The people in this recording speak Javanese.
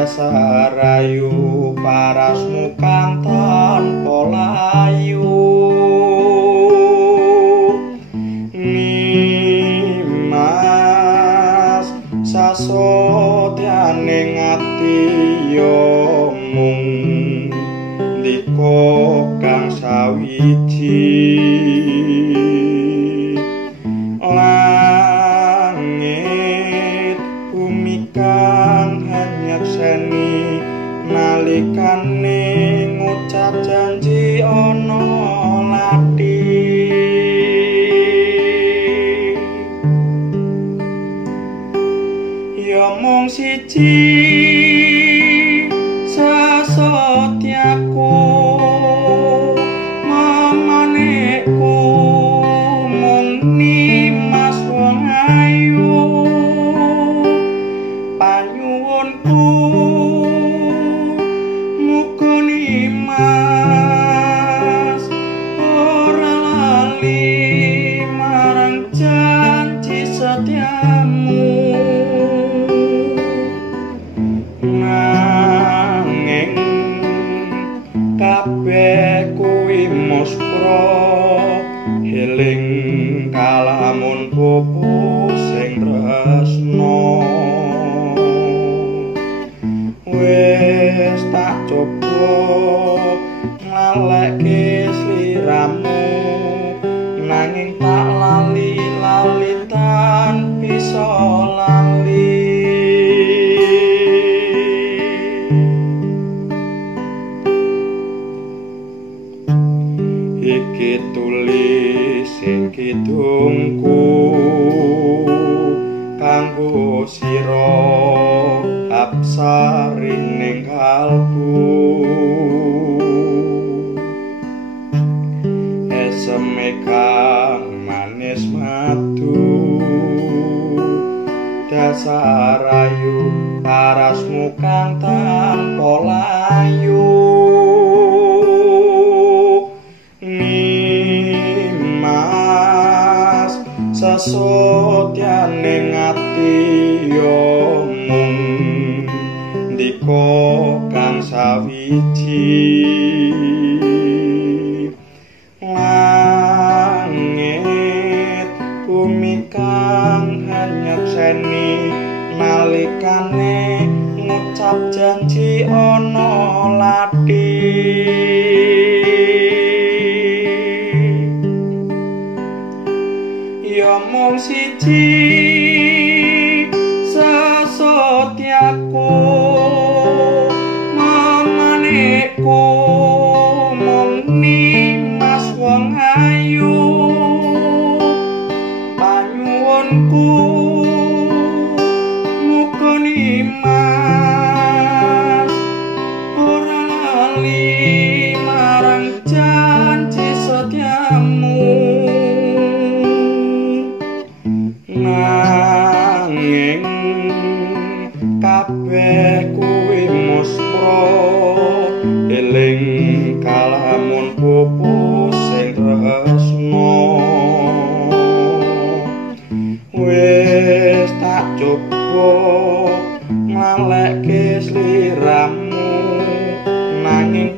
Dasarayu parasmu kang tanpa layu Nimas sasodyaning ati yo mung ndika kang sawiji langit bumi kang nyakseni nalikane ngucap janji ana lati ya mung siji sasotyaku mamanekku mung Nimas wong ayu panyuwunku muga Nimas ora lali marang janji setiamu nanging kabeh kuwi muspra eling kalamun pupu sing tresno wis tak coba ngalekke sliramu nanging tak lali tan bisa lali iki tulis sing kidungku kanggo sira absarining kalbu eseme kang manis madu dasarayu parasmu kang tanpa layu Nimas sasodyaning ati yo mung ndika kang sawiji langit bumi kang nyakseni nalikane ngucap janji ana lati ya mung siji sasotyaku mamanekku mung Nimas wong ayu panyuwunku muga Nimas ora lali marang janji setiamu nanging kabeh kuwi muspra eling kalamun pupu sing tresno wis tak coba ngalekke sliramu nanging